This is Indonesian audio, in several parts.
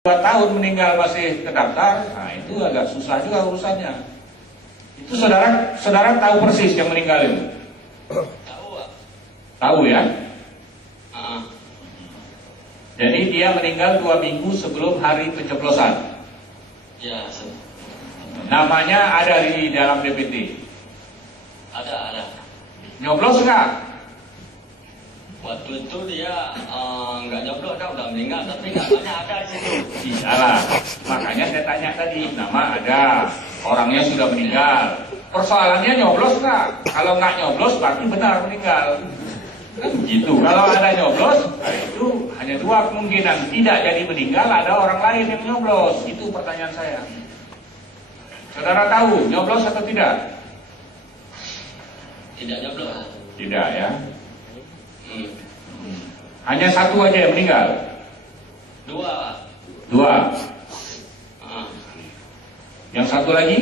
2 tahun meninggal masih terdaftar, nah itu agak susah juga urusannya. Itu saudara tahu persis yang meninggal itu? Tahu, Pak. Tahu ya? Jadi dia meninggal 2 minggu sebelum hari pencoblosan. Ya, Namanya ada di dalam DPT. ada. Nyoblos nggak? Waktu itu dia nggak nyoblos, udah meninggal, tapi namanya ada di situ. Iyalah, makanya saya tanya tadi, nama ada, orangnya sudah meninggal. Persoalannya nyoblos nggak? Kalau nggak nyoblos berarti benar meninggal. Kan begitu. Kalau ada nyoblos, itu hanya 2 kemungkinan. Tidak jadi meninggal, ada orang lain yang nyoblos. Itu pertanyaan saya. Saudara tahu nyoblos atau tidak? Tidak nyoblos. Tidak ya. Hanya 1 aja yang meninggal. 2, Pak. 2. Yang 1 lagi?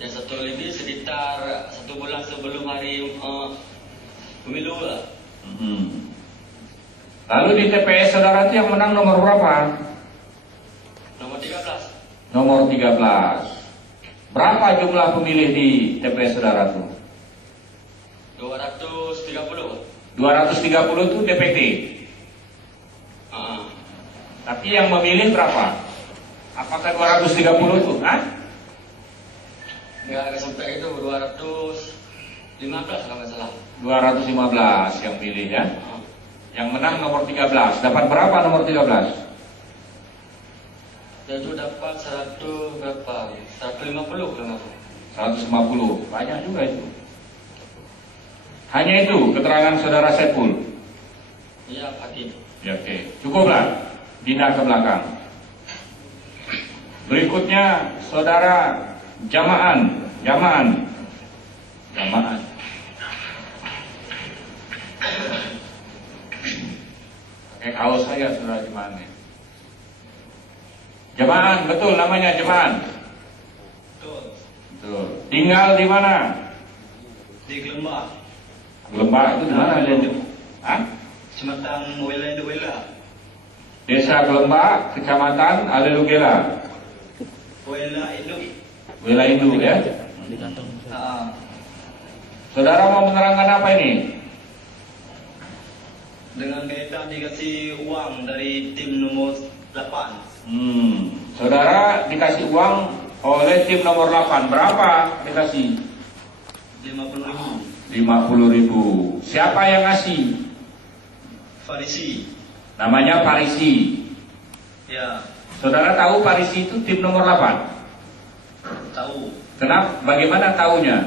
Yang 1 lagi sekitar 1 bulan sebelum hari pemilu lah. Lalu di TPS saudara itu yang menang nomor berapa? Nomor 13. Nomor 13. Berapa jumlah pemilih di TPS saudara itu? 230. 230 itu DPT. Tapi yang memilih berapa? Apakah 230 itu? Nggak sampai itu, 215 kalau nggak salah. 215 yang pilih ya. Yang menang nomor 13. Dapat berapa nomor 13? Itu dapat 150 kalau nggak salah. 150. Banyak juga itu. Hanya itu keterangan saudara Saiful. Iya, Hakim. Ya, oke. Cukuplah. Pindah ke belakang. Berikutnya saudara Jamaan. Pakai kaos saya saudara Jamaan. Jamaan, betul namanya Jamaan. Betul. Tinggal di mana? Di Gelembah. Gelembah itu di mana? Kecamatan Wela. Desa Gelembah, Kecamatan Alelugela. Wela Indu ya. Saudara mau menerangkan apa ini? Dengan kaitan dikasih uang dari tim nomor 8. Saudara dikasih uang oleh tim nomor 8. Berapa dikasih? 50.000. 50.000. Siapa yang ngasih? Farisi. Namanya Farisi. Ya, Saudara tahu Farisi itu tim nomor 8? tahu. Kenapa? Bagaimana tahunya?